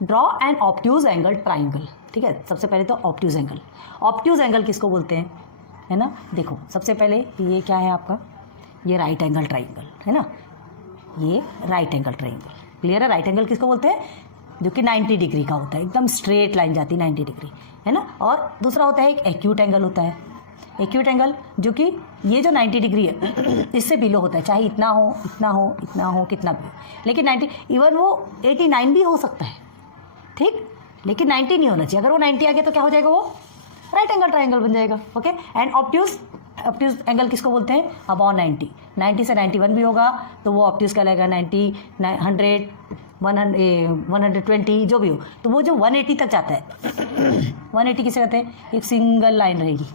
Draw an obtuse angle triangle. ठीक है, सबसे पहले तो ऑब्ट्यूज एंगल। ऑब्ट्यूज एंगल किसको बोलते हैं, है ना। देखो सबसे पहले ये क्या है आपका, ये राइट एंगल ट्राइंगल है ना, ये राइट एंगल ट्राइंगल। क्लियर है, राइट एंगल किसको बोलते हैं, जो कि 90 डिग्री का होता है, एकदम स्ट्रेट लाइन जाती है 90 डिग्री, है ना। और दूसरा होता है एक एक्यूट एंगल होता है, एक्यूट एंगल जो कि ये जो 90 डिग्री है इससे बिलो होता है, चाहे इतना हो इतना हो इतना हो कितना भी हो, लेकिन 90 इवन वो 89 भी हो सकता है, ठीक, लेकिन 90 नहीं होना चाहिए। अगर वो 90 आ गया तो क्या हो जाएगा, वो राइट एंगल ट्राइंगल बन जाएगा। ओके, एंड ऑब्ट्यूज एंगल किसको बोलते हैं, अबॉन 90, 90 से 91 भी होगा तो वो ऑब्ट्यूज कहलाएगा। 90, 100, 120 जो भी हो, तो वो जो 180 तक जाता है 180 किसे कहते हैं, एक सिंगल लाइन रहेगी।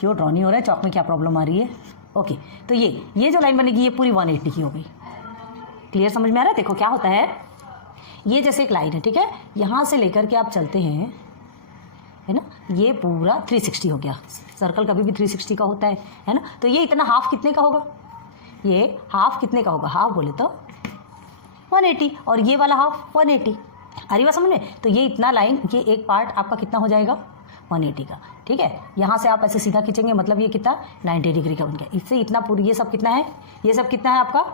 क्यों ड्रॉ नहीं हो रहा है, चौक में क्या प्रॉब्लम आ रही है। ओके, तो ये जो लाइन बनेगी ये पूरी 180 की हो गई। क्लियर, समझ में आ रहा है। देखो क्या होता है, ये जैसे एक लाइन है, ठीक है, यहाँ से लेकर के आप चलते हैं, है ना, ये पूरा 360 हो गया। सर्कल कभी भी 360 का होता है ना। तो ये इतना हाफ कितने का होगा, ये हाफ कितने का होगा, हाफ बोले तो 180, और ये वाला हाफ 180। आ रही बात समझ में। तो ये इतना लाइन, ये एक पार्ट आपका कितना हो जाएगा, 180 का। ठीक है, यहाँ से आप ऐसे सीधा खींचेंगे, मतलब ये कितना 90 डिग्री का बन गया। इससे इतना पूरी, ये सब कितना है, ये सब कितना है आपका,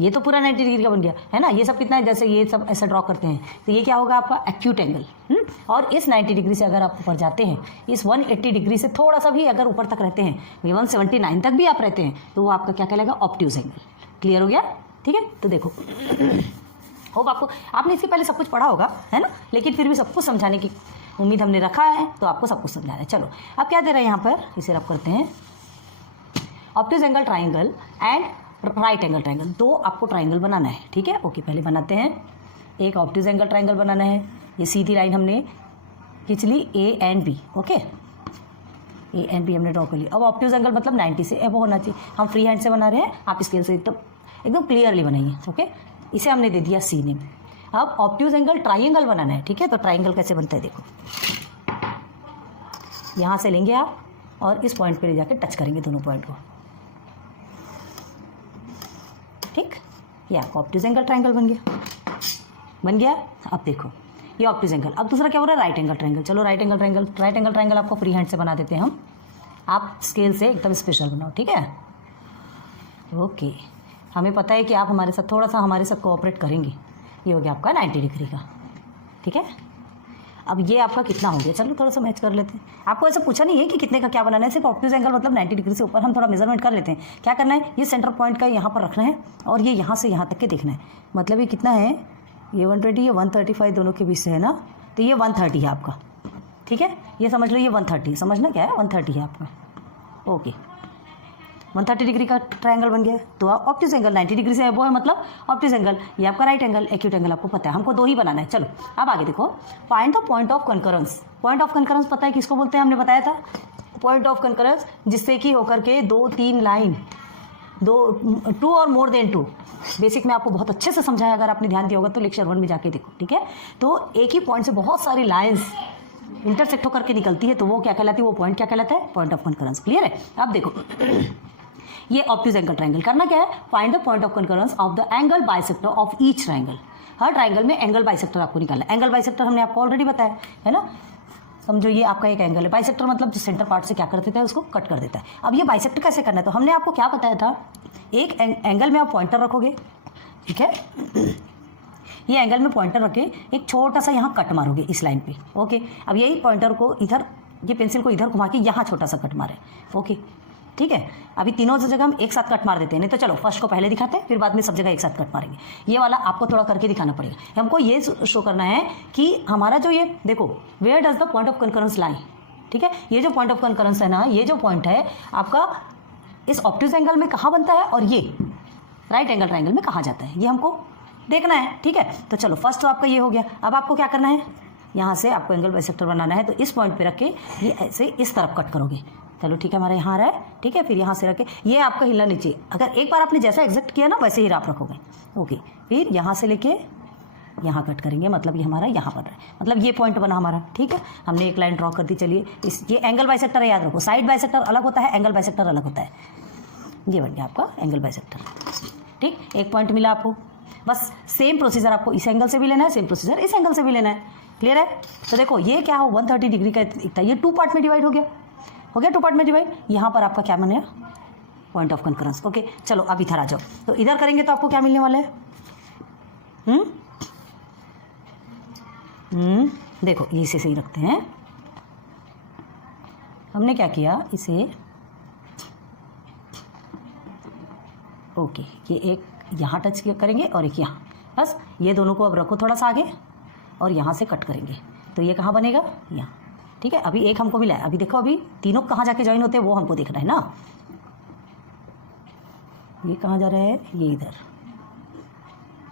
ये तो पूरा 90 डिग्री का बन गया, है ना। ये सब कितना है, जैसे ये सब ऐसे ड्रॉ करते हैं तो ये क्या होगा आपका एक्यूट एंगल। और इस 90 डिग्री से अगर आप ऊपर जाते हैं, इस 180 डिग्री से थोड़ा सा भी अगर ऊपर तक रहते हैं, 179 तक भी आप रहते हैं, तो वो आपका क्या कहलाएगा, ऑब्ट्यूज एंगल। क्लियर हो गया, ठीक है। तो देखो होप आपने इससे पहले सब कुछ पढ़ा होगा, है ना, लेकिन फिर भी सब कुछ समझाने की उम्मीद हमने रखा है, तो आपको सब कुछ समझा रहे हैं। चलो अब क्या दे रहे हैं यहाँ पर, इसे रब करते हैं, obtuse angle triangle and right angle triangle. दो आपको ट्राइंगल बनाना है, ठीक है। ओके, पहले बनाते हैं, एक ऑब्ट्यूज एंगल ट्राइंगल बनाना है। ये सीधी लाइन हमने खींच ली, A and B. Okay, A and B हमने ड्रॉ कर ली। अब ऑब्ट्यूज एंगल मतलब 90 से एबो होना चाहिए। हम फ्री हैंड से बना रहे हैं, आप स्केल से एकदम क्लियरली बनाइए। ओके, इसे हमने दे दिया सी नेम। अब ऑब्ट्यूज एंगल ट्राइंगल बनाना है, ठीक है। तो ट्राइंगल कैसे बनता है, देखो यहाँ से लेंगे आप और इस पॉइंट पे ले जाकर टच करेंगे दोनों पॉइंट को, ठीक। ये आपका ऑब्ट्यूज एंगल ट्राइंगल बन गया। अब देखो ये ऑब्ट्यूज एंगल। अब दूसरा क्या हो रहा है, राइट एंगल ट्राइंगल। चलो राइट एंगल ट्राइंगल आपको फ्री हैंड से बना देते हैं हम, आप स्केल से एकदम स्पेशल बनाओ, ठीक है। ओके, हमें पता है कि आप हमारे साथ थोड़ा सा हमारे साथ कोऑपरेट करेंगे। ये हो गया आपका 90 डिग्री का, ठीक है। अब ये आपका कितना हो गया, चलो थोड़ा सा मैच कर लेते हैं। आपको ऐसा पूछा नहीं है कि कितने का क्या बनाना है, सिर्फ ऑब्ट्यूज एंगल मतलब 90 डिग्री से ऊपर हम थोड़ा मेजरमेंट कर लेते हैं। क्या करना है, ये सेंटर पॉइंट का यहाँ पर रखना है और ये यहाँ से यहाँ तक के देखना है। मतलब ये कितना है, ये 120, ये 135 दोनों के बीच से है ना, तो ये 130 है आपका, ठीक है। ये समझ लो ये 130, समझना क्या है, 130 है आपका। ओके, 130 डिग्री का ट्रायंगल बन गया। तो ऑब्ट्यूज एंगल 90 डिग्री से वो है, मतलब ऑब्ट्यूज एंगल। ये आपका राइट एंगल, एक्यूट एंगल आपको पता है, हमको दो ही बनाना है। चलो अब आगे देखो, find the point of concurrence. Point of concurrence पता है किसको बोलते हैं, हमने बताया था, पॉइंट ऑफ कंकरेंस जिससे कि होकर के 2-3 लाइन, 2 और मोर देन 2, बेसिक में आपको बहुत अच्छे से समझाया, अगर आपने ध्यान दिया होगा तो लेक्चर 1 में जाके देखो, ठीक है। तो एक ही पॉइंट से बहुत सारी लाइंस इंटरसेक्ट होकर के निकलती है, तो वो क्या कहलाती है, वो पॉइंट क्या कहलाता है, पॉइंट ऑफ कंकरेंस। क्लियर है। अब देखो ये ऑब्ट्यूज एंगल ट्रायंगल, करना क्या है, find the point of concurrence of the angle bisector of each triangle. Her triangle में एंगल बाइसेक्टर आपको निकालना है। एंगल बाइसेक्टर हमने आपको ऑलरेडी बताया है ना। समझो ये आपका एक एंगल है, बाइसेक्टर मतलब जो सेंटर पार्ट से क्या कर देता है, उसको कट कर देता है। अब ये बाइसेक्टर कैसे करना है, तो हमने आपको क्या बताया था, एक एंगल में आप पॉइंटर रखोगे, ठीक है। ये एंगल में पॉइंटर रख के एक छोटा सा यहाँ कट मारोगे इस लाइन पे। ओके, अब यही पॉइंटर को इधर, ये पेंसिल को इधर घुमा के यहाँ छोटा सा कट मारे। ओके, ठीक है। अभी तीनों जगह हम एक साथ कट मार देते हैं, नहीं तो चलो फर्स्ट को पहले दिखाते हैं, फिर बाद में सब जगह एक साथ कट मारेंगे। ये वाला आपको थोड़ा करके दिखाना पड़ेगा। हमको ये शो करना है कि हमारा जो ये देखो, where does the point of concurrence lie, ठीक है। ये जो पॉइंट ऑफ कंकरेंस है ना, ये जो पॉइंट है आपका इस ऑब्ट्यूज एंगल में कहाँ बनता है और ये राइट एंगल ट्रायंगल में कहाँ जाता है, ये हमको देखना है, ठीक है। तो चलो फर्स्ट तो आपका ये हो गया। अब आपको क्या करना है, यहाँ से आपको एंगल बाइसेक्टर बनाना है, तो इस पॉइंट पे रख के ये ऐसे इस तरफ कट करोगे। चलो ठीक है, हमारा यहाँ आ रहा है, ठीक है। फिर यहाँ से रख के ये आपका हिलना नीचे, अगर एक बार आपने जैसा एग्जैक्ट किया ना वैसे ही आप रखोगे। ओके, फिर यहाँ से लेके यहाँ कट करेंगे, मतलब ये हमारा यहाँ बन रहा है, मतलब ये पॉइंट बना हमारा, ठीक है। हमने एक लाइन ड्रॉ कर दी। चलिए इस ये एंगल बाइसेक्टर है, याद रखो, साइड बाइसेक्टर अलग होता है, एंगल बाइसेक्टर अलग होता है। ये बन गया आपका एंगल बाइसेक्टर, ठीक। एक पॉइंट मिला आपको। बस सेम प्रोसीजर आपको इस एंगल से भी लेना है, सेम प्रोसीजर इस एंगल से भी लेना है। क्लियर है? तो देखो ये क्या हो 130 डिग्री का एक था, ये 2 पार्ट में डिवाइड हो गया 2 पार्ट में डिवाइड। यहाँ पर आपका क्या बनेगा? Point of concurrence. ओके चलो अब इधर आ जाओ, तो इधर करेंगे तो आपको क्या मिलने वाला है? देखो ये इसे सही रखते हैं। हमने क्या किया इसे, ओके ये एक यहाँ टच करेंगे और एक यहाँ, बस ये दोनों को अब रखो थोड़ा सा आगे और यहाँ से कट करेंगे तो ये कहाँ बनेगा? यहाँ। ठीक है, अभी एक हमको मिला है। अभी देखो अभी तीनों कहाँ जाके ज्वाइन होते हैं वो हमको देखना है ना। ये कहाँ जा रहा है? ये इधर।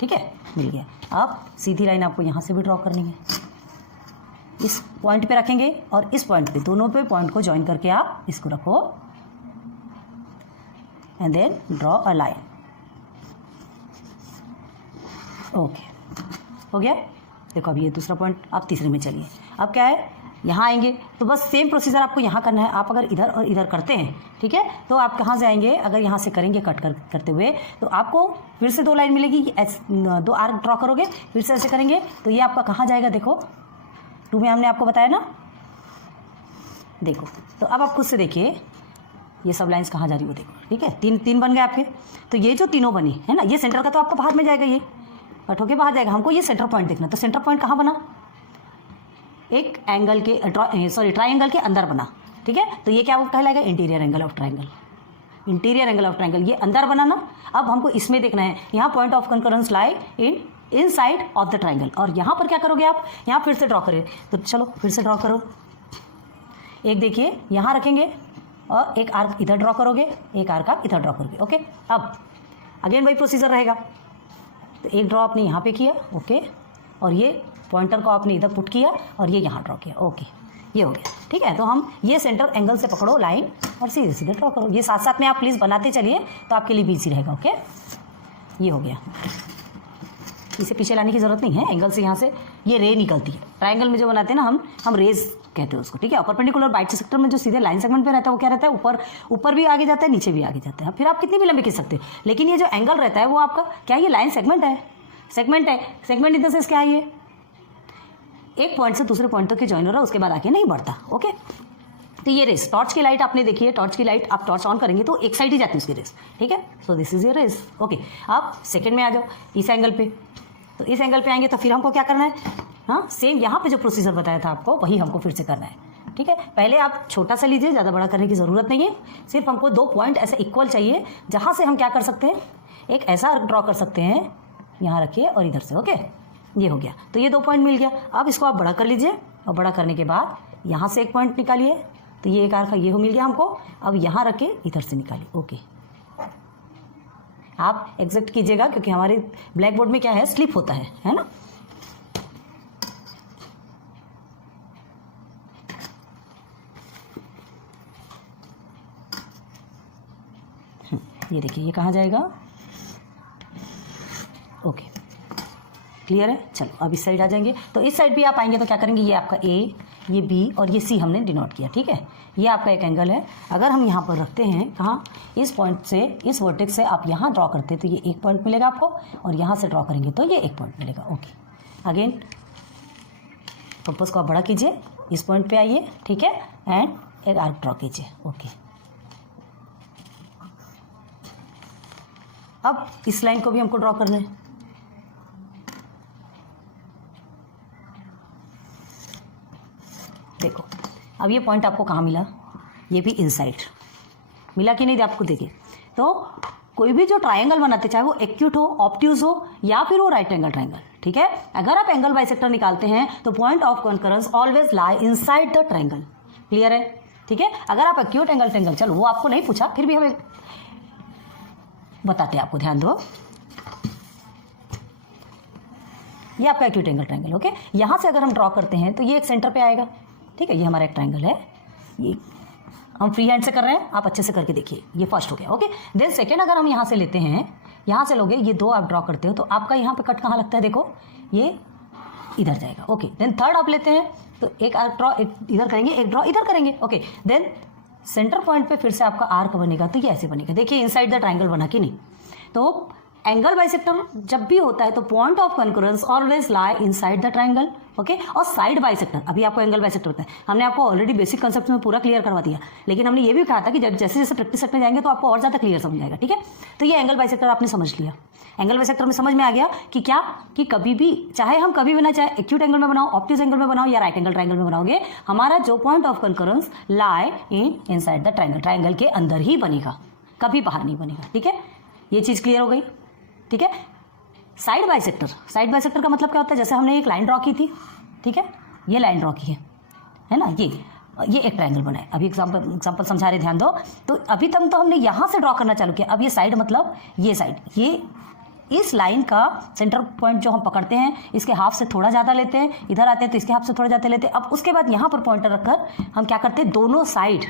ठीक है, मिल गया। अब सीधी लाइन आपको यहाँ से भी ड्रॉ करनी है, इस पॉइंट पे रखेंगे और इस पॉइंट पे, दोनों पे पॉइंट को ज्वाइन करके आप इसको रखो and then draw a line. Okay हो गया। देखो अब ये दूसरा पॉइंट, आप तीसरे में चलिए। अब क्या है, यहाँ आएंगे तो बस सेम प्रोसीजर आपको यहाँ करना है। आप अगर इधर और इधर करते हैं, ठीक है, तो आप कहाँ से आएंगे? अगर यहाँ से करेंगे कट करते हुए तो आपको फिर से 2 लाइन मिलेगी, 2 आर्क ड्रॉ करोगे, फिर से ऐसे करेंगे तो ये आपका कहाँ जाएगा? देखो 2 में हमने आपको बताया ना। देखो तो अब आप खुद से देखिए ये सब लाइंस कहाँ जा रही है वो देखो। ठीक है, 3 बन गए आपके। तो ये जो तीनों बनी है ना, ये सेंटर का तो आपका बाहर में जाएगा, ये कट होके बाहर जाएगा। हमको ये सेंटर पॉइंट देखना, तो सेंटर पॉइंट कहाँ बना? एक एंगल के ट्राइंगल के अंदर बना। ठीक है, तो ये क्या कहलाएगा? Interior angle of triangle. Interior angle of triangle ये अंदर बना ना। अब हमको इसमें देखना है, यहाँ point of concurrence lie in side of the triangle. और यहाँ पर क्या करोगे आप? यहाँ फिर से ड्रॉ करें, तो चलो फिर से ड्रॉ करो। एक देखिए यहाँ रखेंगे और एक आर्क इधर ड्रॉ करोगे, एक आर्क आप इधर ड्रॉ करोगे। ओके, अब अगेन वही प्रोसीजर रहेगा। तो एक ड्रॉ आपने यहाँ पे किया, ओके, और ये पॉइंटर को आपने इधर पुट किया और ये यहाँ ड्रॉ किया। ओके, ये हो गया। ठीक है, तो हम ये सेंटर एंगल से पकड़ो लाइन और सीधे सीधे ड्रॉ करो। ये साथ साथ में आप प्लीज़ बनाते चलिए तो आपके लिए भी इजी रहेगा। ओके, ये हो गया। इसे पीछे लाने की ज़रूरत नहीं है, एंगल से यहाँ से ये रे निकलती है। ट्राइंगल में जो बनाते हैं ना हम रेज कहते हैं उसको। ठीक है, और परपेंडिकुलर बाइसेक्टर में जो सीधे लाइन सेगमेंट पे रहता है वो क्या रहता है? ऊपर भी आगे जाता है, नीचे भी आगे जाता है। फिर आप कितनी भी लंबी खींच सकते हैं, लेकिन ये जो एंगल रहता है वो आपका क्या है? ये लाइन सेगमेंट है। सेगमेंट इधर से क्या है? ये एक पॉइंट से दूसरे पॉइंट तक के ज्वाइन हो रहा है, उसके बाद आगे नहीं बढ़ता। ओके, तो ये रेस, टॉर्च की लाइट आपने देखी है, टॉर्च की लाइट आप टॉर्च ऑन करेंगे तो एक साइड ही जाती है उसकी रेस। ठीक है, so this is your race. Okay, आप सेकंड में आ जाओ इस एंगल पे। तो इस एंगल पे आएंगे तो फिर हमको क्या करना है? हाँ, सेम यहाँ पे जो प्रोसीजर बताया था आपको वही हमको फिर से करना है। ठीक है, पहले आप छोटा सा लीजिए, ज़्यादा बड़ा करने की ज़रूरत नहीं है। सिर्फ हमको 2 पॉइंट ऐसे इक्वल चाहिए जहाँ से हम क्या कर सकते हैं? एक ऐसा ड्रॉ कर सकते हैं, यहाँ रखिए और इधर से। ओके, ये हो गया। तो ये 2 पॉइंट मिल गया। अब इसको आप बड़ा कर लीजिए और बड़ा करने के बाद यहाँ से एक पॉइंट निकालिए, तो ये एक आर्क का ये हो मिल गया हमको। अब यहाँ रख के इधर से निकालिए। ओके, आप एग्जैक्ट कीजिएगा क्योंकि हमारे ब्लैक बोर्ड में क्या है? स्लिप होता है ना। ये देखिए ये कहाँ जाएगा? ओके, क्लियर है। चलो अब इस साइड आ जाएंगे, तो इस साइड भी आप आएंगे तो क्या करेंगे? ये आपका ए, ये बी और ये सी हमने डिनोट किया। ठीक है, ये आपका एक एंगल है। अगर हम यहाँ पर रखते हैं, कहाँ? इस पॉइंट से, इस वर्टेक्स से आप यहाँ ड्रॉ करते हैं तो ये एक पॉइंट मिलेगा आपको, और यहाँ से ड्रॉ करेंगे तो ये एक पॉइंट मिलेगा। ओके, अगेन कंपास को आप बड़ा कीजिए, इस पॉइंट पे आइए। ठीक है, एंड एक आर्क ड्रॉ कीजिए। ओके, अब इस लाइन को भी हमको ड्रॉ करना है। देखो अब ये पॉइंट आपको कहाँ मिला? ये भी इनसाइड मिला कि नहीं? आपको देखिए, तो कोई भी जो ट्रायंगल बनाते, चाहे वो एक्यूट हो, ऑब्ट्यूज हो या फिर वो राइट एंगल ट्रायंगल, ठीक है, अगर आप एंगल बाइसेक्टर निकालते हैं तो point of concurrence always lie inside the triangle. Clear है? ठीक है, अगर आप एक्यूट एंगल ट्रायंगल, चलो वो आपको नहीं पूछा, फिर भी हमें बताते हैं आपको, ध्यान दो। ये आपका एक्यूट एंगल ट्रायंगल। ओके, यहाँ से अगर हम ड्रॉ करते हैं तो ये एक सेंटर पे आएगा। ठीक है, ये हमारा एक ट्रायंगल है, ये हम फ्री हैंड से कर रहे हैं, आप अच्छे से करके देखिए। ये फर्स्ट हो गया। ओके, देन सेकेंड अगर हम यहाँ से लेते हैं, यहाँ से लोगे, ये 2 आप ड्रॉ करते हो तो आपका यहाँ पे कट कहाँ लगता है? देखो ये इधर जाएगा। ओके, देन थर्ड आप लेते हैं तो एक आर्क ड्रॉ इधर करेंगे, एक ड्रॉ इधर करेंगे। ओके, देन सेंटर पॉइंट पे फिर से आपका आर्क बनेगा तो ये ऐसे बनेगा। देखिए इनसाइड द ट्रायंगल बना कि नहीं? तो एंगल बाइसेक्टर जब भी होता है तो point of concurrence always lie inside the triangle, okay. और साइड बाइसेक्टर, अभी आपको एंगल बाइसेक्टर होता है, हमने आपको ऑलरेडी बेसिक कंसेप्ट में पूरा क्लियर करवा दिया, लेकिन हमने ये भी कहा था कि जब जैसे जैसे प्रैक्टिस करते जाएंगे तो आपको और ज़्यादा क्लियर समझ आएगा, ठीक है। तो ये एंगल बाइसेक्टर आपने समझ लिया। एंगल बाइसेक्टर में समझ में आ गया कि क्या, कि कभी भी चाहे हम कभी भी ना चाहे एक्यूट एंगल में बनाओ, ऑब्ट्यूज एंगल में बनाओ या राइट एंगल ट्राइंगल में बनाओगे, हमारा जो point of concurrence lie inside the triangle, triangle के अंदर ही बनेगा, कभी बाहर नहीं बनेगा, ठीक है। ये चीज़ क्लियर हो गई, ठीक है। साइड बाइसेक्टर, साइड बाइसेक्टर का मतलब क्या होता है, जैसे हमने एक लाइन ड्रॉ की थी, ठीक है, ये लाइन ड्रॉ की है ना, ये एक ट्रायंगल बना है। अभी एग्जांपल समझा रहे, ध्यान दो। तो अभी तक तो हमने यहाँ से ड्रॉ करना चालू किया, अब ये साइड मतलब ये साइड, ये इस लाइन का सेंटर पॉइंट जो हम पकड़ते हैं, इसके हाफ से थोड़ा ज़्यादा लेते हैं, इधर आते हैं तो इसके हाफ से थोड़ा ज़्यादा लेते हैं। अब उसके बाद यहाँ पर पॉइंटर रखकर हम क्या करते हैं, दोनों साइड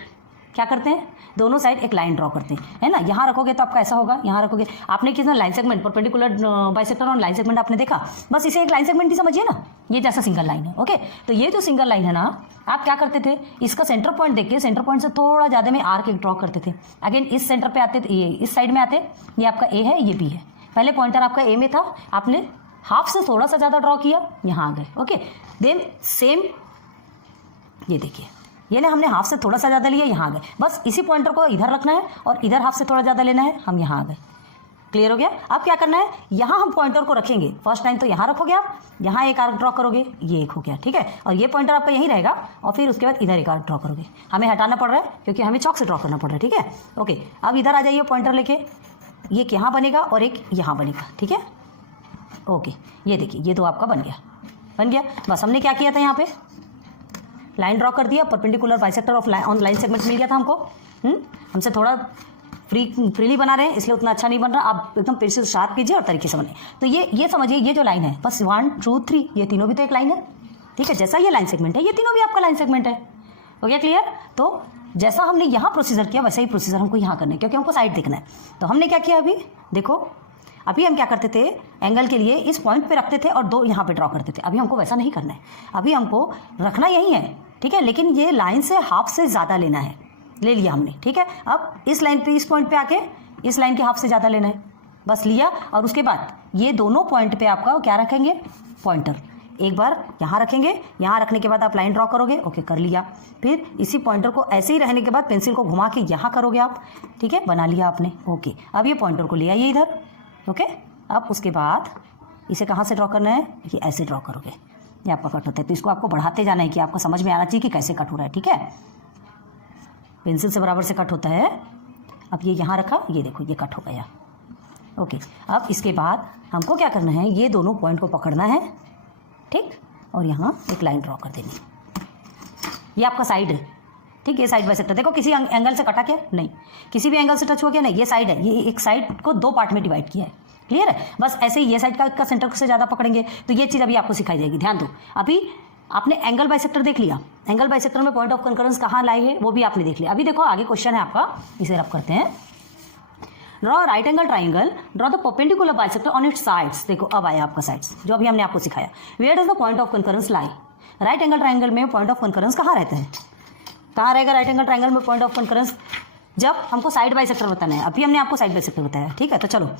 क्या करते हैं, दोनों साइड एक लाइन ड्रॉ करते हैं, है ना। यहाँ रखोगे तो आपका ऐसा होगा, यहाँ रखोगे, आपने कितना लाइन सेगमेंट, परपेंडिकुलर बाइसेक्टर और लाइन सेगमेंट आपने देखा, बस इसे एक लाइन सेगमेंट ही समझिए ना, ये जैसा सिंगल लाइन है, ओके। तो ये जो सिंगल लाइन है ना, आप क्या करते थे, इसका सेंटर पॉइंट देख के सेंटर पॉइंट से थोड़ा ज़्यादा में आर्क एक ड्रॉ करते थे। अगेन इस सेंटर पे आते थे, ये इस साइड में आते, ये आपका ए है, ये बी है। पहले पॉइंटर आपका ए में था, आपने हाफ से थोड़ा सा ज़्यादा ड्रॉ किया, यहाँ आ गए, ओके। देन सेम, ये देखिए, ये ना हमने हाफ से थोड़ा सा ज़्यादा लिया, यहाँ आ गए। बस इसी पॉइंटर को इधर रखना है और इधर हाफ से थोड़ा ज़्यादा लेना है, हम यहाँ आ गए। क्लियर हो गया। अब क्या करना है, यहाँ हम पॉइंटर को रखेंगे, फर्स्ट टाइम तो यहाँ रखोगे आप, यहाँ एक आर्क ड्रॉ करोगे, ये एक हो गया, ठीक है। और ये पॉइंटर आपका यहीं रहेगा और फिर उसके बाद इधर एक आर्क ड्रॉ करोगे। हमें हटाना पड़ रहा है क्योंकि हमें चौक से ड्रॉ करना पड़ रहा है, ठीक है, ओके। अब इधर आ जाइए पॉइंटर लेके, ये यहाँ बनेगा और एक यहाँ बनेगा, ठीक है, ओके। ये देखिए, ये तो आपका बन गया। बस हमने क्या किया था, यहाँ पे लाइन ड्रॉ कर दिया, perpendicular bisector of on line segment मिल गया था हमको। हमसे थोड़ा फ्रीली बना रहे हैं इसलिए उतना अच्छा नहीं बन रहा, आप एकदम पेंसिल शार्प कीजिए और तरीके से बने। तो ये समझिए, ये जो लाइन है, बस 1 2 3, ये तीनों भी तो एक लाइन है, ठीक है। जैसा ये लाइन सेगमेंट है, ये तीनों भी आपका लाइन सेगमेंट है, हो गया क्लियर। तो जैसा हमने यहाँ प्रोसीजर किया वैसा ही प्रोसीजर हमको यहाँ करना है, क्योंकि हमको साइड देखना है। तो हमने क्या किया, अभी देखो, अभी हम क्या करते थे, एंगल के लिए इस पॉइंट पे रखते थे और 2 यहाँ पे ड्रॉ करते थे। अभी हमको वैसा नहीं करना है, अभी हमको रखना यही है, ठीक है, लेकिन ये लाइन से हाफ से ज़्यादा लेना है, ले लिया हमने, ठीक है। अब इस लाइन पे, इस पॉइंट पे आके इस लाइन के हाफ से ज़्यादा लेना है, बस लिया। और उसके बाद ये दोनों पॉइंट पे आपका क्या रखेंगे, पॉइंटर एक बार यहाँ रखेंगे, यहाँ रखने के बाद आप लाइन ड्रॉ करोगे, ओके, कर लिया। फिर इसी पॉइंटर को ऐसे ही रहने के बाद पेंसिल को घुमा के यहाँ करोगे आप, ठीक है, बना लिया आपने, ओके। अब ये पॉइंटर को ले आइए इधर, ओके। अब उसके बाद इसे कहाँ से ड्रॉ करना है, ये ऐसे ड्रॉ करोगे, ये आपका कट होता है। तो इसको आपको बढ़ाते जाना है कि आपको समझ में आना चाहिए कि कैसे कट हो रहा है, ठीक है। पेंसिल से बराबर से कट होता है। अब ये यहाँ रखा, ये देखो, ये कट हो गया, ओके। अब इसके बाद हमको क्या करना है, ये दोनों पॉइंट को पकड़ना है, ठीक, और यहाँ एक लाइन ड्रॉ कर देनी। ये आपका साइड है, ठीक, ये साइड बाइसेक्टर, देखो किसी एंगल से कटा क्या, नहीं, किसी भी एंगल से टच हो गया, नहीं, ये साइड है, ये एक साइड को 2 पार्ट में डिवाइड किया है, क्लियर है। बस ऐसे ही ये साइड का सेंटर से ज़्यादा पकड़ेंगे, तो ये चीज़ अभी आपको सिखाई जाएगी, ध्यान दो। अभी आपने एंगल बाइसेक्टर देख लिया, एंगल बाइसेक्टर में पॉइंट ऑफ कॉन्करेंस कहाँ लाई है वो भी आपने देख लिया। अभी देखो आगे क्वेश्चन है आपका, इसे रब करते हैं। Draw right angle triangle, draw the perpendicular bisector on it's sides. देखो अब आया आपका साइड्स, जो अभी हमने आपको सिखाया। Where does the point of concurrence lie, right angle triangle में पॉइंट ऑफ कॉन्करेंस कहाँ रहता है, कहाँ रहेगा राइट एंगल ट्राइंगल में पॉइंट ऑफ कॉन्करेंस, जब हमको साइड बाइसेक्टर बताना है। अभी हमने आपको साइड बाइसेक्टर बताया, ठीक है। तो चलो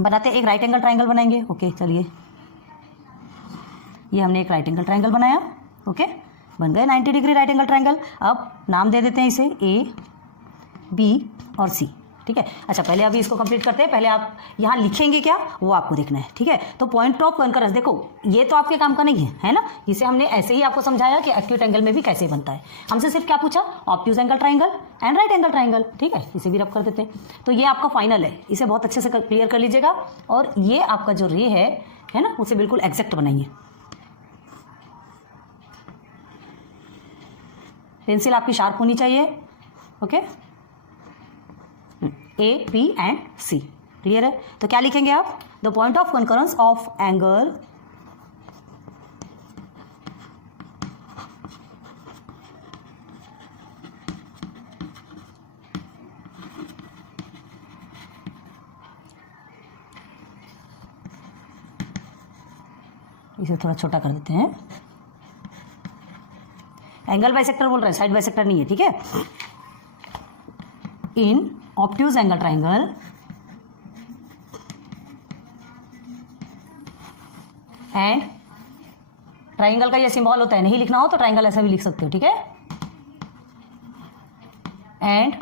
बनाते एक राइट एंगल ट्राइंगल बनाएंगे, ओके। चलिए, ये हमने एक राइट एंगल ट्राइंगल बनाया, ओके, बन गए 90 डिग्री राइट एंगल ट्राइंगल। अब नाम दे देते हैं इसे ए, बी और सी, ठीक है। अच्छा, पहले अभी इसको कंप्लीट करते हैं। पहले आप यहाँ लिखेंगे क्या, वो आपको देखना है, ठीक है। तो पॉइंट ऑफ कॉन्करेंस, देखो ये तो आपके काम का नहीं है ना, इसे हमने ऐसे ही आपको समझाया कि एक्यूट एंगल में भी कैसे बनता है। हमसे सिर्फ क्या पूछा, obtuse angle triangle and right angle triangle, ठीक है, इसे भी रब कर देते हैं। तो ये आपका फाइनल है, इसे बहुत अच्छे से क्लियर कर लीजिएगा। और ये आपका जो रे है ना, उसे बिल्कुल एग्जैक्ट बनाइए। पेंसिल आपकी शार्प होनी चाहिए, okay. A, B and C, clear है। तो क्या लिखेंगे आप, the point of concurrence of angle इसे थोड़ा छोटा कर देते हैं। एंगल बाइसेक्टर बोल रहे हैं, साइड बाइसेक्टर नहीं है, ठीक है। In obtuse angle triangle and triangle का ये सिंबल होता है, नहीं लिखना हो तो ट्राइंगल ऐसा भी लिख सकते हो, ठीक है। And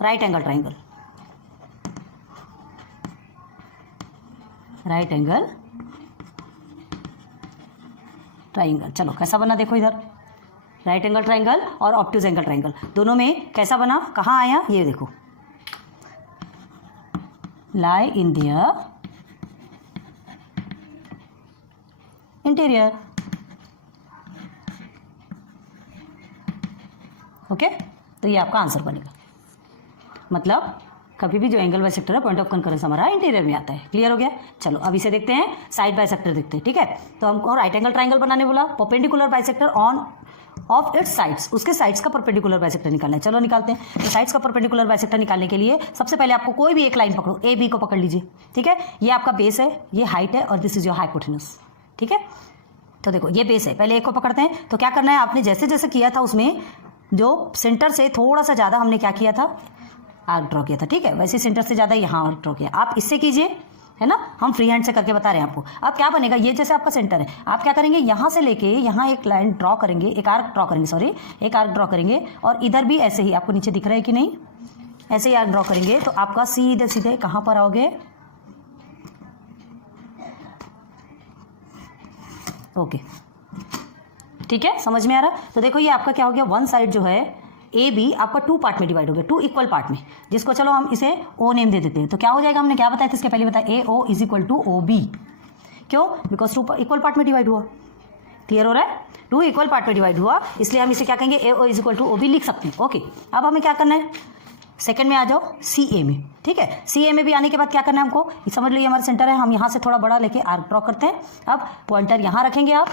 right angle triangle, right angle triangle. चलो कैसा बना देखो इधर, राइट एंगल ट्राइंगल और ऑब्ट्यूज एंगल ट्राइंगल दोनों में कैसा बना, कहाँ आया ये देखो, लाई इन देयर इंटीरियर। ओके, तो ये आपका आंसर बनेगा। मतलब कभी भी जो एंगल बाइसेक्टर है पॉइंट ऑफ कनकरेंस हमारा इंटीरियर में आता है। क्लियर हो गया। चलो अब इसे देखते हैं, साइड बाइसेक्टर देखते हैं, ठीक है। तो हमको राइट एंगल ट्राइंगल बनाने बोला, perpendicular bisector on of its sides, उसके साइड्स का परपेंडिकुलर बाइसेक्टर निकालना है। चलो निकालते हैं। तो साइड्स का परपेंडिकुलर बाइसेक्टर निकालने के लिए सबसे पहले आपको कोई भी एक लाइन पकड़ो, ए बी को पकड़ लीजिए, ठीक है। ये आपका बेस है, ये हाइट है और दिस इज योर हाइपोटेनस, ठीक है। तो देखो ये बेस है, पहले एक को पकड़ते हैं। तो क्या करना है, आपने जैसे जैसे किया था उसमें जो सेंटर से थोड़ा सा ज़्यादा हमने क्या किया था, आर्क ड्रॉ किया था, ठीक है। वैसे सेंटर से ज़्यादा यहाँ आर्क ड्रॉ किया, आप इससे कीजिए, है ना। हम फ्री हैंड से करके बता रहे हैं आपको। अब क्या बनेगा, ये जैसे आपका सेंटर है, आप क्या करेंगे, यहाँ से लेके यहाँ एक लाइन ड्रॉ करेंगे, एक आर्क ड्रॉ करेंगे, सॉरी एक आर्क ड्रॉ करेंगे। और इधर भी ऐसे ही, आपको नीचे दिख रहा है कि नहीं, ऐसे ही आर्क ड्रॉ करेंगे। तो आपका सीधे सीधे कहाँ पर आओगे, ओके, ठीक है, समझ में आ रहा। तो देखो ये आपका क्या हो गया, वन साइड जो है ए बी आपका टू पार्ट में डिवाइड हो गया, टू इक्वल पार्ट में, जिसको चलो हम इसे ओ नेम दे देते हैं। तो क्या हो जाएगा, हमने क्या बताया था इसके पहले बताया, A O is equal to O B. क्यों, बिकॉज टू इक्वल पार्ट में डिवाइड हुआ। क्लियर हो रहा है, टू इक्वल पार्ट में डिवाइड हुआ, इसलिए हम इसे क्या कहेंगे, A O is equal to O B लिख सकते हैं। ओके, अब हमें क्या करना है, सेकंड में आ जाओ, सी ए में, ठीक है। सी ए में भी आने के बाद क्या करना है हमको, समझ लो ये हमारा सेंटर है, हम यहाँ से थोड़ा बड़ा लेके आर्क ड्रॉ करते हैं। अब पॉइंटर यहाँ रखेंगे, आप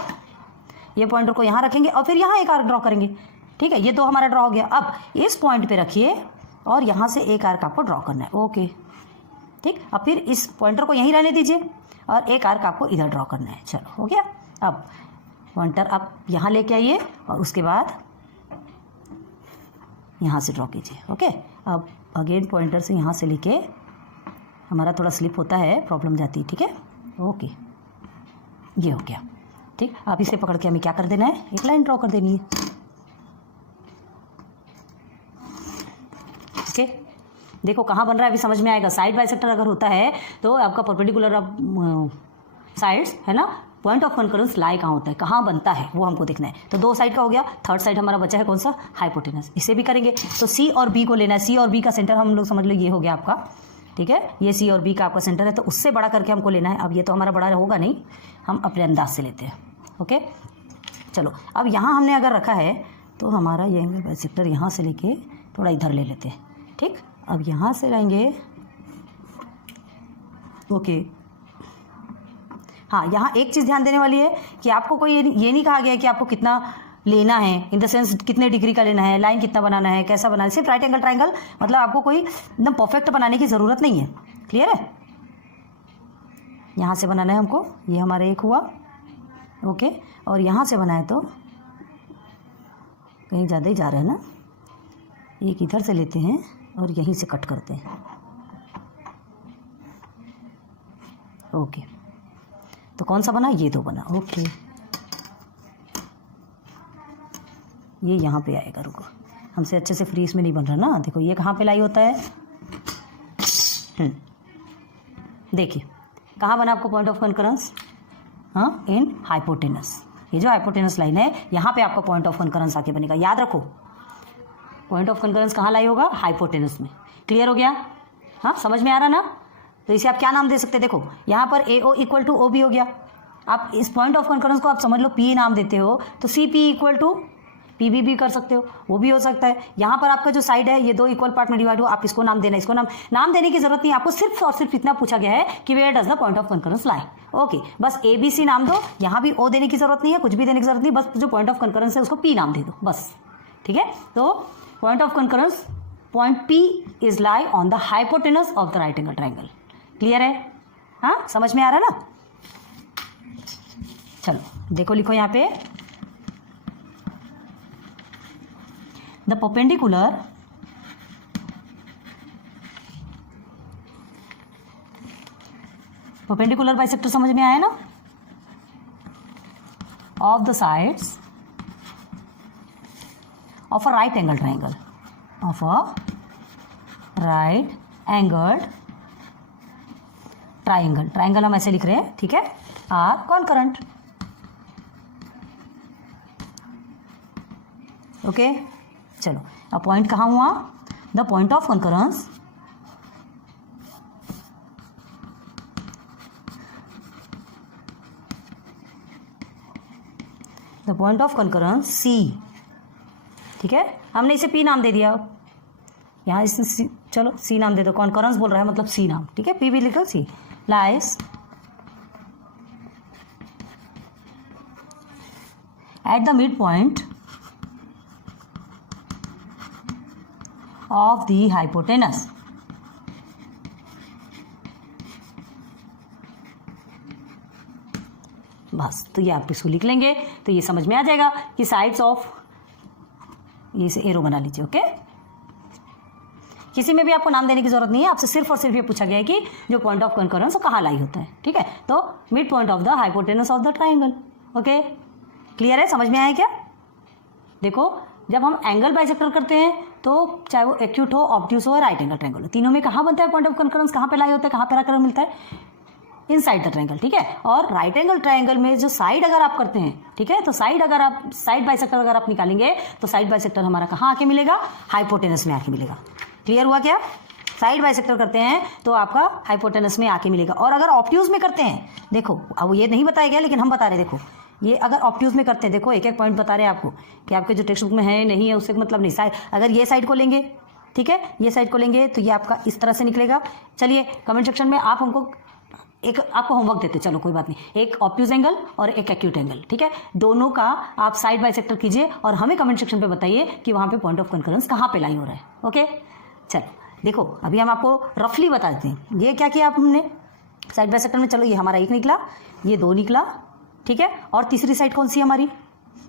ये पॉइंटर को यहाँ रखेंगे और फिर यहाँ एक आर्क ड्रॉ करेंगे, ठीक है। ये दो हमारा ड्रॉ हो गया। अब इस पॉइंट पे रखिए और यहाँ से एक आर्क आपको ड्रॉ करना है, ओके, ठीक। अब फिर इस पॉइंटर को यहीं रहने दीजिए और एक आर्क आपको इधर ड्रॉ करना है। चलो हो गया। अब पॉइंटर आप यहाँ लेके आइए और उसके बाद यहाँ से ड्रॉ कीजिए, ओके। अब अगेन पॉइंटर से यहाँ से लेके, हमारा थोड़ा स्लिप होता है, प्रॉब्लम जाती है, ठीक है, ओके, ये हो गया, ठीक। आप इसे पकड़ के हमें क्या कर देना है, एक लाइन ड्रॉ कर देनी है, ओके। देखो कहाँ बन रहा है, अभी समझ में आएगा। साइड बाइसेक्टर अगर होता है तो आपका परपेंडिकुलर साइड्स है ना, पॉइंट ऑफ कॉन्करेंस लाई कहाँ होता है, कहाँ बनता है, वो हमको देखना है। तो दो साइड का हो गया, थर्ड साइड हमारा बचा है कौन सा, हाइपोटेनस। इसे भी करेंगे। तो सी और बी को लेना है, सी और बी का सेंटर हम लोग समझ लो ये हो गया आपका, ठीक है। ये सी और बी का आपका सेंटर है, तो उससे बड़ा करके हमको लेना है। अब ये तो हमारा बड़ा होगा नहीं, हम अपने अंदाज से लेते हैं, ओके। चलो अब यहाँ हमने अगर रखा है तो हमारा ये बाइसेक्टर यहाँ से लेके थोड़ा इधर ले लेते हैं, ठीक। अब यहाँ से लाएंगे, ओके। हाँ, यहाँ एक चीज़ ध्यान देने वाली है कि आपको कोई ये नहीं कहा गया है कि आपको कितना लेना है, इन द सेंस कितने डिग्री का लेना है, लाइन कितना बनाना है, कैसा बनाना है। सिर्फ राइट एंगल ट्राइंगल, मतलब आपको कोई एकदम परफेक्ट बनाने की ज़रूरत नहीं है। क्लियर है, यहाँ से बनाना है हमको, ये हमारा एक हुआ, ओके। और यहाँ से बनाए तो कहीं ज़्यादा ही जा रहा है ना, एक इधर से लेते हैं और यहीं से कट करते हैं, ओके। तो कौन सा बना, ये दो बना, ओके। ये यहाँ पे आएगा, रुको, हमसे अच्छे से फ्री इसमें नहीं बन रहा ना। देखो ये कहाँ पे लाई होता है, देखिए कहाँ बना आपको पॉइंट ऑफ कॉन्करेंस, हाँ, इन हाइपोटेनस। ये जो हाइपोटेनस लाइन है यहाँ पे आपका पॉइंट ऑफ कॉन्करेंस आके बनेगा, याद रखो। पॉइंट ऑफ कॉन्करेंस कहाँ लाई होगा, हाइपोटेनस में। क्लियर हो गया, हाँ, समझ में आ रहा ना। तो इसे आप क्या नाम दे सकते हैं, देखो यहाँ पर A O equal to O B हो गया। आप इस पॉइंट ऑफ कॉन्करेंस को आप समझ लो पी नाम देते हो, तो C P equal to P B भी कर सकते हो, वो भी हो सकता है। यहाँ पर आपका जो साइड है ये दो इक्वल पार्ट में डिवाइड हो, आप इसको नाम देना, इसको नाम देने की जरूरत नहीं, आपको सिर्फ और सिर्फ इतना पूछा गया है कि where does the point of concurrence lie, okay. बस ए बी सी नाम दो, यहाँ भी ओ देने की जरूरत नहीं है, कुछ भी देने की जरूरत नहीं, बस जो पॉइंट ऑफ कॉन्करेंस है उसको पी नाम दे दो, बस, ठीक है। तो point of concurrence, point P is lie on the hypotenuse of the right angle triangle. Clear है, हाँ, समझ में आ रहा है ना। चलो देखो, लिखो यहाँ पे, द परपेंडिकुलर परपेंडिकुलर बाइसेक्टर समझ में आया ना? Of the sides of a right angle triangle, of a right angled triangle, triangle हम ऐसे लिख रहे हैं, ठीक है, आर कॉन्करेंट। ओके, चलो अब पॉइंट कहाँ हुआ? The point of concurrence the point of concurrence C, ठीक है, हमने इसे पी नाम दे दिया, यहाँ इसे चलो सी नाम दे दो, कॉन्करेंस बोल रहा है मतलब सी नाम, ठीक है, पी भी लिखो, C lies at the mid point of the hypotenuse. बस, तो ये आप इसको लिख लेंगे तो ये समझ में आ जाएगा कि साइड्स ऑफ, ये इसे एरो बना लीजिए। ओके, किसी में भी आपको नाम देने की जरूरत नहीं है, आपसे सिर्फ और सिर्फ ये पूछा गया है कि जो पॉइंट ऑफ कॉन्करेंस वो कहाँ लाई होता है, ठीक है, तो mid point of the hypotenuse of the triangle. Okay, clear है? समझ में आया क्या? देखो, जब हम एंगल बाइसेक्टर करते हैं तो चाहे वो एक्यूट हो, ऑब्ट्यूस हो, राइट एंगल ट्राइंगल हो, तीनों में कहाँ बनता है पॉइंट ऑफ कॉन्करेंस, कहाँ पे लाई होता है, कहाँ पे आकर मिलता है? इनसाइड द ट्राइंगल, ठीक है। और राइट एंगल ट्राइंगल में जो साइड अगर आप करते हैं, ठीक है, तो साइड अगर आप साइड बाइसेक्टर अगर आप निकालेंगे तो साइड बाइसेक्टर हमारा कहाँ आके मिलेगा? हाइपोटेनस में आके मिलेगा। क्लियर हुआ क्या? साइड बाइसेक्टर करते हैं तो आपका हाइपोटेनस में आके मिलेगा। और अगर ऑब्ट्यूज में करते हैं, देखो अब ये नहीं बताया गया लेकिन हम बता रहे, देखो ये अगर ऑब्ट्यूज में करते हैं, देखो एक एक पॉइंट बता रहे हैं आपको कि आपके जो टेक्स्ट बुक में है नहीं है उससे मतलब नहीं, साइड अगर ये साइड को लेंगे, ठीक है, ये साइड को लेंगे तो ये आपका इस तरह से निकलेगा। चलिए कमेंट सेक्शन में आप हमको एक आपको होमवर्क देते, चलो कोई बात नहीं, एक ऑब्ट्यूज एंगल और एक एक्यूट एंगल, ठीक है, दोनों का आप साइड बाइसेक्टर कीजिए और हमें कमेंट सेक्शन पे बताइए कि वहाँ पे पॉइंट ऑफ कॉन्करेंस कहाँ पे लाई हो रहा है। ओके, चलो देखो अभी हम आपको रफली बता देते हैं। ये क्या किया आप हमने साइड बाइसेक्टर में, चलो ये हमारा एक निकला, ये दो निकला, ठीक है, और तीसरी साइड कौन सी हमारी?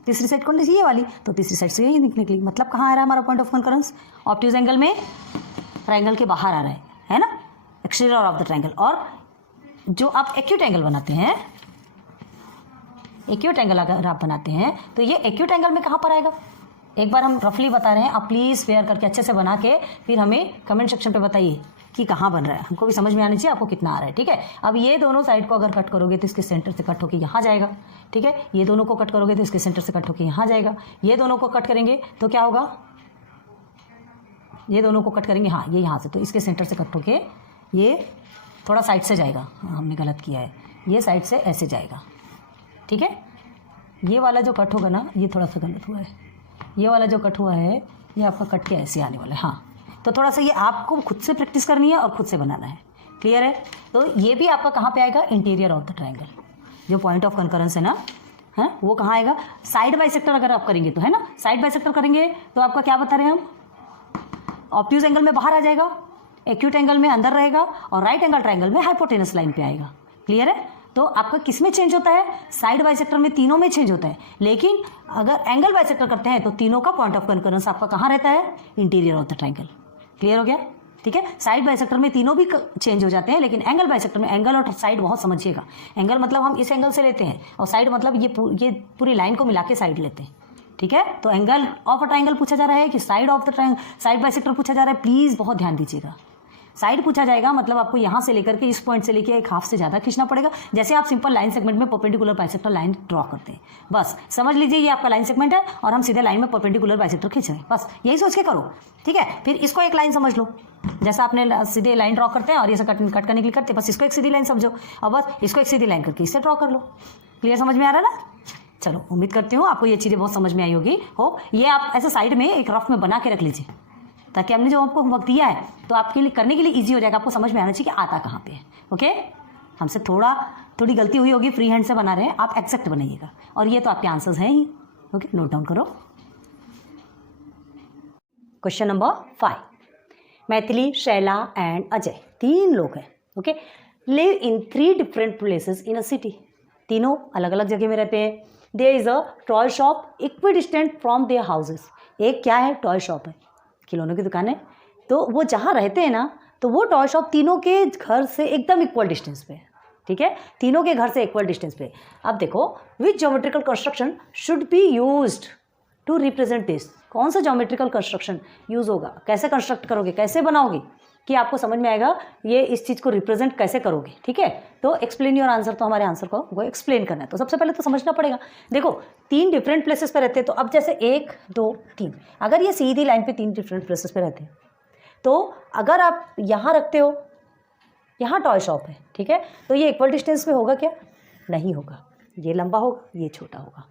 तीसरी साइड कौन सी? ये वाली, तो तीसरी साइड से ये निकली, मतलब कहाँ आ रहा है हमारा point of concurrence? Obtuse angle में, ट्राइंगल के बाहर आ रहा है ना, एक्सटीरियर ऑफ द ट्राइंगल। और जो आप एक्यूट एंगल बनाते हैं, एक्यूट एंगल अगर आप बनाते हैं तो ये एक्यूट एंगल में कहाँ पर आएगा? एक बार हम रफली बता रहे हैं, आप प्लीज़ फेयर करके अच्छे से बना के फिर हमें कमेंट सेक्शन पे बताइए कि कहाँ बन रहा है, हमको भी समझ में आनी चाहिए आपको कितना आ रहा है, ठीक है। अब ये दोनों साइड को अगर कट करोगे तो इसके सेंटर से कट होकर यहाँ जाएगा, ठीक है, ये दोनों को कट करोगे तो इसके सेंटर से कट होकर यहाँ जाएगा, ये दोनों को कट करेंगे तो क्या होगा? ये दोनों को कट करेंगे, हाँ ये यहाँ से, तो इसके सेंटर से कट होके ये थोड़ा साइड से जाएगा, हमने गलत किया है, ये साइड से ऐसे जाएगा, ठीक है। ये वाला जो कट होगा ना, ये थोड़ा सा गलत हुआ है, ये वाला जो कट हुआ है ये आपका कट के ऐसे आने वाला है, हाँ, तो थोड़ा सा ये आपको खुद से प्रैक्टिस करनी है और खुद से बनाना है। क्लियर है? तो ये भी आपका कहाँ पे आएगा? इंटीरियर ऑफ द ट्राइंगल, जो पॉइंट ऑफ कॉन्करेंस है ना, है वो कहाँ आएगा? साइड बाइसेक्टर अगर आप करेंगे तो, है ना, साइड बाइसेक्टर करेंगे तो आपका क्या बता रहे हैं हम? ऑब्ट्यूज एंगल में बाहर आ जाएगा, एक्यूट एंगल में अंदर रहेगा, और राइट एंगल ट्राइंगल में हाइपोटेनस लाइन पे आएगा। क्लियर है? तो आपका किस में चेंज होता है? साइड बाइसेक्टर में, तीनों में चेंज होता है। लेकिन अगर एंगल बाइसेक्टर करते हैं तो तीनों का पॉइंट ऑफ कॉन्करेंस आपका कहाँ रहता है? Interior of the triangle. Clear हो गया? ठीक है, साइड बाइसेक्टर में तीनों भी चेंज हो जाते हैं, लेकिन एंगल बाइसेक्टर में, एंगल और साइड बहुत समझिएगा, एंगल मतलब हम इस एंगल से लेते हैं और साइड मतलब ये पूरी लाइन को मिला के साइड लेते हैं। ठीक है, तो एंगल ऑफ अ ट्राइंगल पूछा जा रहा है कि side of the triangle, side bisector पूछा जा रहा है, प्लीज बहुत ध्यान दीजिएगा। साइड पूछा जाएगा मतलब आपको यहाँ से लेकर के इस पॉइंट से लेके एक हाफ से ज़्यादा खींचना पड़ेगा, जैसे आप सिंपल लाइन सेगमेंट में परपेंडिकुलर बाइसेक्टर लाइन ड्रॉ करते हैं। बस समझ लीजिए ये आपका लाइन सेगमेंट है और हम सीधे लाइन में परपेंडिकुलर बाइसेक्टर खींच रहे हैं, बस यही सोच के करो। ठीक है, फिर इसको एक लाइन समझ लो, जैसा आपने सीधे लाइन ड्रॉ करते हैं और ये कट करने के लिए करते हैं, बस इसको एक सीधी लाइन समझो और बस इसको एक सीधी लाइन करके इससे ड्रॉ कर लो। क्लियर, समझ में आ रहा है ना? चलो, उम्मीद करती हूँ आपको ये चीज़ें बहुत समझ में आई होगी। ये आप ऐसे साइड में एक रफ में बना के रख लीजिए, ताकि हमने जो आपको होमवर्क दिया है तो आपके लिए करने के लिए इजी हो जाएगा, आपको समझ में आना चाहिए कि आता कहाँ पे है। ओके, हमसे थोड़ी गलती हुई होगी, फ्री हैंड से बना रहे हैं, आप एग्जैक्ट बनाइएगा, और ये तो आपके आंसर्स हैं ही। ओके, नोट डाउन करो। Question number 5, Maithili, Shaila and Ajay 3 लोग हैं। Okay, live in 3 different places in a city. तीनों अलग अलग जगह में रहते हैं। There is a toy shop equidistant from their houses. एक क्या है? टॉय शॉप है, खिलौनों की दुकान है। तो वो जहाँ रहते हैं ना, तो वो टॉय शॉप तीनों के घर से एकदम इक्वल डिस्टेंस पे है। ठीक है, तीनों के घर से इक्वल डिस्टेंस पे। अब देखो which geometrical construction should be used to represent this, कौन सा ज्योमेट्रिकल कंस्ट्रक्शन यूज होगा, कैसे कंस्ट्रक्ट करोगे, कैसे बनाओगे कि आपको समझ में आएगा ये इस चीज़ को रिप्रेजेंट कैसे करोगे। ठीक है, तो एक्सप्लेन योर आंसर, तो हमारे आंसर को वो एक्सप्लेन करना है। तो सबसे पहले तो समझना पड़ेगा, देखो 3 डिफरेंट प्लेसेस पे रहते हैं, तो अब जैसे 1 2 3, अगर ये सीधी लाइन पे 3 डिफरेंट प्लेसेस पे रहते हैं, तो अगर आप यहाँ रखते हो, यहाँ टॉय शॉप है, ठीक है, तो ये इक्वल डिस्टेंस पे होगा क्या? नहीं होगा, ये लंबा होगा, ये छोटा होगा।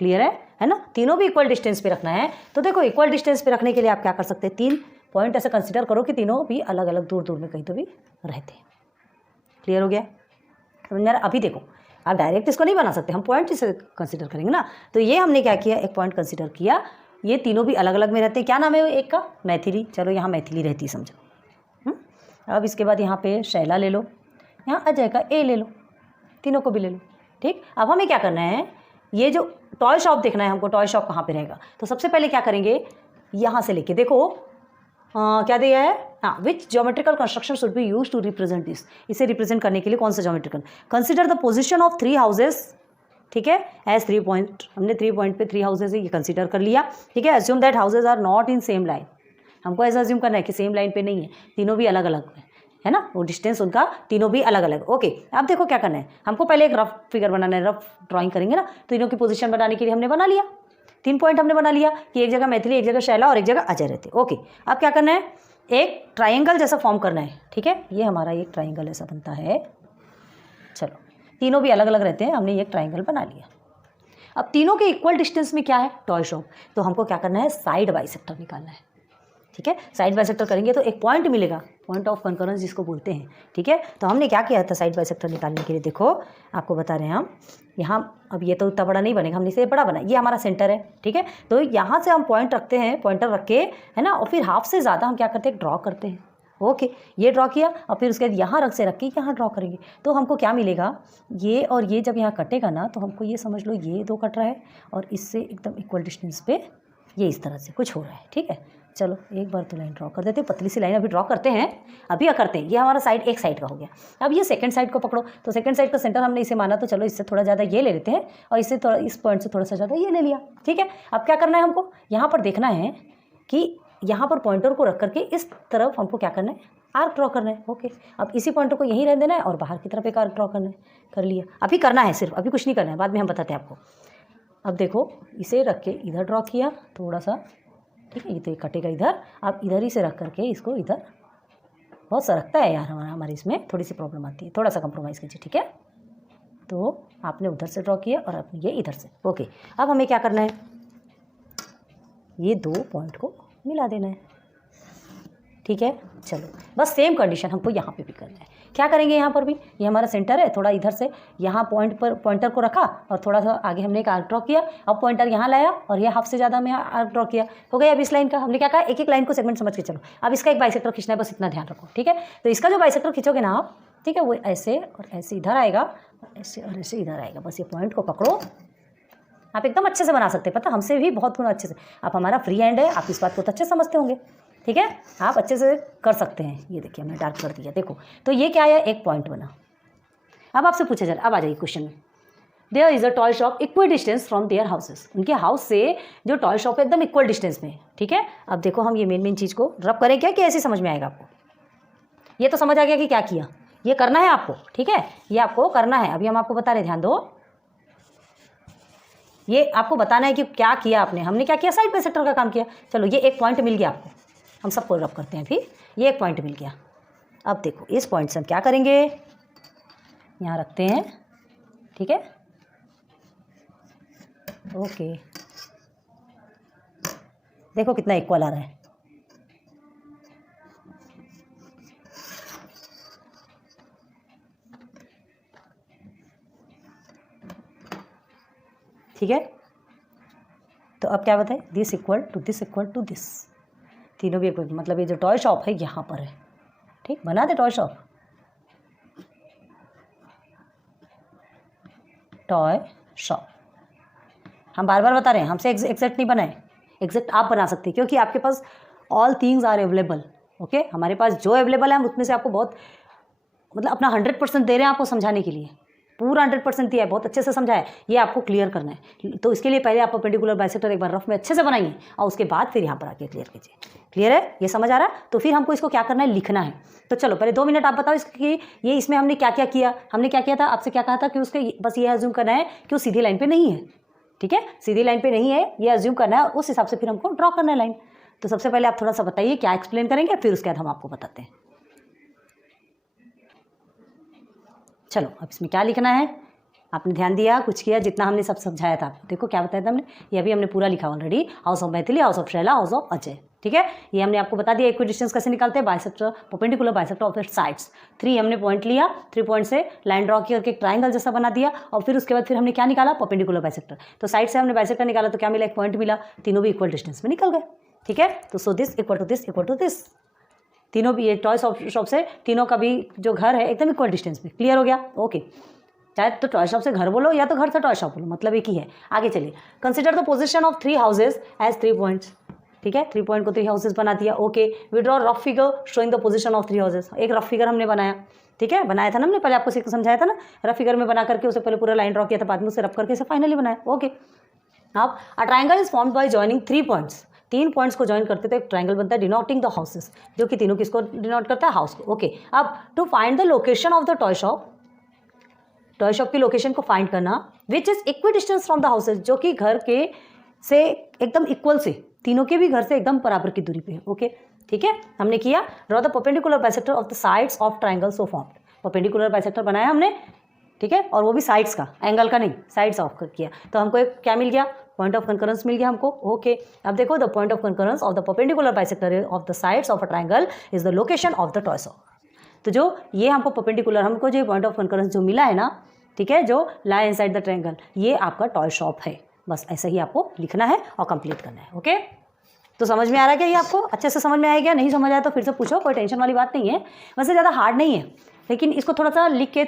क्लियर है ना? तीनों भी इक्वल डिस्टेंस पे रखना है। तो देखो इक्वल डिस्टेंस पे रखने के लिए आप क्या कर सकते हैं, 3 पॉइंट ऐसे कंसिडर करो कि तीनों भी अलग अलग दूर दूर में कहीं तो भी रहते हैं। क्लियर हो गया? अभी देखो आप डायरेक्ट इसको नहीं बना सकते, हम पॉइंट इसे कंसिडर करेंगे ना। तो ये हमने क्या किया, एक पॉइंट कंसिडर किया, ये तीनों भी अलग अलग में रहते हैं। क्या नाम है एक का? मैथिली। चलो यहाँ मैथिली रहती है समझो। अब इसके बाद यहाँ पे शैला ले लो, यहाँ अजय का ए ले लो, तीनों को भी ले लो। ठीक, अब हमें क्या करना है, ये जो टॉय शॉप देखना है हमको, टॉय शॉप कहाँ पे रहेगा। तो सबसे पहले क्या करेंगे, यहाँ से लेके देखो क्या दिया है, हाँ, which geometrical construction should be use to represent this, इसे रिप्रेजेंट करने के लिए कौन सा geometrical, consider the position of 3 houses. ठीक है, एज 3 पॉइंट, हमने 3 पॉइंट पे 3 हाउसेज है ये कंसिडर कर लिया। ठीक है, assume that houses are not in same line, हमको ऐसा अस्यूम करना है कि सेम लाइन पे नहीं है, तीनों भी अलग अलग है ना, वो डिस्टेंस उनका तीनों भी अलग अलग। ओके, अब देखो क्या करना है, हमको पहले एक रफ फिगर बनाना है, रफ ड्राइंग करेंगे ना। तीनों की पोजीशन बनाने के लिए हमने बना लिया, 3 पॉइंट हमने बना लिया कि एक जगह मैथिली, एक जगह शैला और एक जगह अजय रहते। ओके, अब क्या करना है, एक ट्राइंगल जैसा फॉर्म करना है। ठीक है, ये हमारा एक ट्राइंगल ऐसा बनता है। चलो, तीनों भी अलग अलग रहते हैं, हमने एक ट्राइंगल बना लिया। अब तीनों के इक्वल डिस्टेंस में क्या है, टॉय शॉप। तो हमको क्या करना है, साइड बाइसेक्टर निकालना है। ठीक है, साइड बाइसेक्टर करेंगे तो एक पॉइंट मिलेगा, पॉइंट ऑफ कंकरेंस जिसको बोलते हैं। ठीक है, तो हमने क्या किया था साइड बाइसेक्टर निकालने के लिए, देखो आपको बता रहे हैं हम यहाँ, अब ये तो उतना बड़ा नहीं बनेगा, हमने इसे बड़ा बना, ये हमारा सेंटर है। ठीक है, तो यहाँ से हम पॉइंट रखते हैं, पॉइंटर रख के, है ना, और फिर हाफ से ज़्यादा हम क्या करते हैं, ड्रॉ करते हैं। ओके, ये ड्रॉ किया और फिर उसके बाद यहाँ रख से रख के यहाँ ड्रॉ करेंगे। तो हमको क्या मिलेगा, ये और ये जब यहाँ कटेगा ना, तो हमको ये समझ लो ये 2 कट रहा है और इससे एकदम इक्वल डिस्टेंस पे ये इस तरह से कुछ हो रहा है। ठीक है, चलो एक बार तो लाइन ड्रॉ कर देते हैं, पतली सी लाइन अभी ड्रॉ करते हैं, अभी करते हैं। ये हमारा साइड एक साइड का हो गया। अब ये सेकंड साइड को पकड़ो, तो सेकंड साइड का सेंटर हमने इसे माना, तो चलो इससे थोड़ा ज़्यादा ये ले लेते हैं और इससे थोड़ा, इस पॉइंट से थोड़ा सा ज़्यादा ये ले लिया। ठीक है, अब क्या करना है, हमको यहाँ पर देखना है कि यहाँ पर पॉइंटर को रख करके इस तरफ हमको क्या करना है, आर्क ड्रॉ करना है। ओके, अब इसी पॉइंटर को यहीं रहने देना है और बाहर की तरफ एक आर्क ड्रॉ करना है। कर लिया, अभी करना है सिर्फ, अभी कुछ नहीं करना है, बाद में हम बताते हैं आपको। अब देखो इसे रख के इधर ड्रॉ किया थोड़ा सा। ठीक है, ये तो कटेगा इधर, आप इधर ही से रख करके इसको इधर, बहुत सरकता है यार हमारे इसमें थोड़ी सी प्रॉब्लम आती है, थोड़ा सा कंप्रोमाइज़ कीजिए। ठीक है, तो आपने उधर से ड्रॉ किया और आपने ये इधर से। ओके, अब हमें क्या करना है, ये 2 पॉइंट को मिला देना है। ठीक है, चलो बस सेम कंडीशन हमको यहाँ पे भी करना है। क्या करेंगे, यहाँ पर भी ये हमारा सेंटर है, थोड़ा इधर से यहाँ पॉइंट पर पॉइंटर को रखा और थोड़ा सा आगे हमने एक आर्क ड्रॉ किया। अब पॉइंटर यहाँ लाया और ये हाफ से ज़्यादा में आर्क ड्रॉ किया। हो गया अब इस लाइन का, हमने क्या कहा, एक एक लाइन को सेगमेंट समझ के चलो। अब इसका एक बाइसेक्टर खींचना है, बस इतना ध्यान रखो। ठीक है, तो इसका जो बाइसेक्टर खींचोगे ना आप, ठीक है, वो ऐसे और ऐसे इधर आएगा, ऐसे और ऐसे इधर आएगा। बस ये पॉइंट को पकड़ो, आप एकदम अच्छे से बना सकते हैं, पता हमसे भी बहुत गुना अच्छे से। आप हमारा फ्री हैंड है, आप इस बात को तो अच्छे समझते होंगे। ठीक है, आप अच्छे से कर सकते हैं। ये देखिए हमने डार्क कर दिया, देखो तो ये क्या है, एक पॉइंट बना। अब आपसे पूछा जाए, अब आ जाइए क्वेश्चन में, there is a toy shop equal distance from their houses, उनके हाउस से जो टॉय शॉप है एकदम इक्वल डिस्टेंस में। ठीक है, अब देखो हम ये मेन चीज़ को रब करें क्या, कि ऐसे समझ में आएगा आपको। ये तो समझ आ गया कि क्या किया, ये करना है आपको। ठीक है, ये आपको करना है, अभी हम आपको बता रहे, ध्यान दो, ये आपको बताना है कि क्या किया आपने। हमने क्या किया, साइड बाइसेक्टर का काम किया। चलो ये एक पॉइंट मिल गया आपको, हम सबको रब करते हैं फिर, ये एक पॉइंट मिल गया। अब देखो इस पॉइंट से हम क्या करेंगे, यहाँ रखते हैं। ठीक है, ओके, देखो कितना इक्वल आ रहा है। ठीक है, तो अब क्या बताएं, this equal to this equal to this, तीनों भी इक्वल, मतलब ये जो टॉय शॉप है यहाँ पर है। ठीक, बना दे टॉय शॉप, टॉय शॉप। हम बार बार बता रहे हैं, हमसे एग्जैक्ट नहीं बनाए, एग्जैक्ट आप बना सकते हैं, क्योंकि आपके पास all things are available. Okay, हमारे पास जो अवेलेबल है हम उसमें से आपको बहुत मतलब अपना 100% दे रहे हैं आपको समझाने के लिए, पूरा 100% दिया है, बहुत अच्छे से समझाया है, ये आपको क्लियर करना है। तो इसके लिए पहले आप परपेंडिकुलर बाइसेक्टर एक बार रफ में अच्छे से बनाइए और उसके बाद फिर यहाँ पर आके क्लियर कीजिए। क्लियर है, ये समझ आ रहा है? तो फिर हमको इसको क्या करना है, लिखना है। तो चलो पहले 2 मिनट आप बताओ इसकी, ये इसमें हमने क्या क्या किया। हमने क्या किया था, आपसे क्या कहा था कि उसके बस ये अज्यूम करना है कि वो सीधी लाइन पर नहीं है। ठीक है, सीधी लाइन पर नहीं है, ये अज्यूम करना है, उस हिसाब से फिर हमको ड्रॉ करना है लाइन। तो सबसे पहले आप थोड़ा सा बताइए क्या एक्सप्लेन करेंगे, फिर उसके बाद हम आपको बताते हैं। चलो अब इसमें क्या लिखना है, आपने ध्यान दिया, कुछ किया, जितना हमने सब समझाया था। देखो क्या बताया था हमने, ये अभी हमने पूरा लिखा already. House of Maithili, house of Shaila, house of Ajay. ठीक है, ये हमने आपको बता दिया इक्विडिस्टेंस कैसे निकालते हैं, bisector, perpendicular bisector of its sides. 3 हमने पॉइंट लिया, 3 पॉइंट से लाइन ड्रॉ की करके एक ट्राइंगल जैसा बना दिया, और फिर उसके बाद फिर हमने क्या निकाला, परपेंडिकुलर बाइसेक्टर। तो साइड से हमने बाइसेक्टर निकाला तो क्या मिला, एक पॉइंट मिला, तीनों भी इक्वल डिस्टेंस में निकल गए। ठीक है, तो so this equal to this equal to this, तीनों भी ये टॉय शॉप से तीनों का भी जो घर है एकदम इक्वल डिस्टेंस में। क्लियर हो गया? ओके, चाहे तो टॉय शॉप से घर बोलो या तो घर से टॉय शॉप बोलो, मतलब एक ही है। आगे चलिए, consider the position of 3 houses as 3 points. ठीक है, 3 पॉइंट को 3 हाउसेज बना दिया। Okay, we draw rough figure showing the position of 3 houses. एक रफ फिगर हमने बनाया। ठीक है, बनाया था ना हमने, पहले आपको समझाया था ना, रफ फिगर में बना करके उसे पहले पूरा लाइन ड्रॉ किया था, बाद में उसे रफ करके इसे फाइनली बनाया। ओके, अब a triangle is formed by joining 3 points. 3 points को ज्वाइन करते तो एक ट्राइंगल बनता है डिनोटिंग द हाउसेस, जो कि तीनों किसको डिनोट करता है, हाउस को। ओके, अब to find the location of the toy shop, toy shop की लोकेशन को फाइंड करना, which is equidistance from the houses, जो कि घर के से एकदम इक्वल से, तीनों के भी घर से एकदम बराबर की दूरी पे है। ओके, ठीक है, हमने किया draw the perpendicular bisector of the sides of triangle so formed. Perpendicular bisector बनाया हमने, ठीक है, और वो भी साइड्स का, एंगल का नहीं, साइड्स ऑफ किया। तो हमको एक क्या मिल गया, पॉइंट ऑफ कंकरेंस मिल गया हमको। ओके, अब देखो the point of concurrence of the perpendicular bisector of the sides of a triangle is the location of the toy shop. तो जो ये हमको परपेंडिकुलर, हमको जो पॉइंट ऑफ कंकरेंस जो मिला है ना, ठीक है, जो लाई इनसाइड द ट्रायंगल, ये आपका टॉय शॉप है। बस ऐसा ही आपको लिखना है और कंप्लीट करना है। ओके, तो समझ में आ रहा है क्या, ये आपको अच्छे से समझ में आया क्या? नहीं समझ आया तो फिर से पूछो, कोई टेंशन वाली बात नहीं है। वैसे ज़्यादा हार्ड नहीं है, लेकिन इसको थोड़ा सा लिख के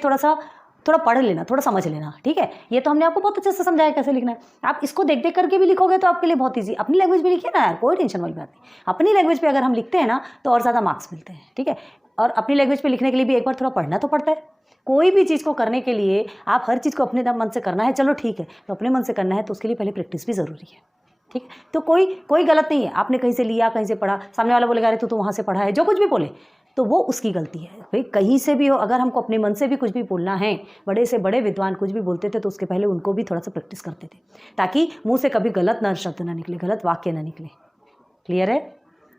थोड़ा पढ़ लेना, थोड़ा समझ लेना। ठीक है, ये तो हमने आपको बहुत अच्छे से समझाया कैसे लिखना है। आप इसको देख देख करके भी लिखोगे तो आपके लिए बहुत ईजी। अपनी लैंग्वेज में लिखिए ना यार, कोई टेंशन वाली बात नहीं। अपनी लैंग्वेज पे अगर हम लिखते हैं ना तो और ज़्यादा मार्क्स मिलते हैं। ठीक है, और अपनी लैंग्वेज पे लिखने के लिए भी एक बार थोड़ा पढ़ना तो पड़ता है। कोई भी चीज़ को करने के लिए आप हर चीज़ को अपने मन से करना है, चलो ठीक है, तो अपने मन से करना है तो उसके लिए पहले प्रैक्टिस भी ज़रूरी है। ठीक है, तो कोई गलत नहीं है। आपने कहीं से लिया, कहीं से पढ़ा, सामने वाला बोलेगा अरे तू तो वहाँ से पढ़ा है, जो कुछ भी बोले तो वो उसकी गलती है भाई। कहीं से भी हो, अगर हमको अपने मन से भी कुछ भी बोलना है, बड़े से बड़े विद्वान कुछ भी बोलते थे तो उसके पहले उनको भी थोड़ा सा प्रैक्टिस करते थे, ताकि मुँह से कभी गलत ना शब्द ना निकले, गलत वाक्य ना निकले। क्लियर है?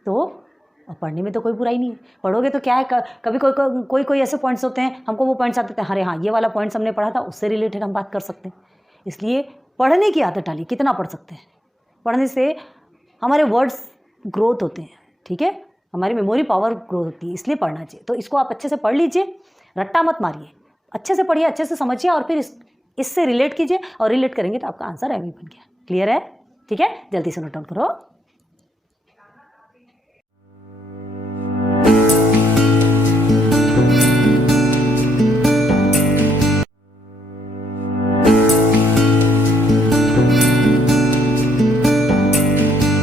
तो और पढ़ने में तो कोई बुराई नहीं है, पढ़ोगे तो क्या है, कभी कोई ऐसे पॉइंट्स होते हैं, हमको वो पॉइंट्स आते हैं, अरे हाँ ये वाला पॉइंट्स हमने पढ़ा था, उससे रिलेटेड हम बात कर सकते हैं। इसलिए पढ़ने की आदत डालिए। कितना पढ़ सकते हैं? पढ़ने से हमारे वर्ड्स ग्रोथ होते हैं। ठीक है, हमारी मेमोरी पावर ग्रोथ होती है, इसलिए पढ़ना चाहिए। तो इसको आप अच्छे से पढ़ लीजिए, रट्टा मत मारिए, अच्छे से पढ़िए, अच्छे से समझिए और फिर इससे रिलेट कीजिए, और रिलेट करेंगे तो आपका आंसर एम बन गया। क्लियर है? ठीक है, जल्दी से नोट डाउन करो।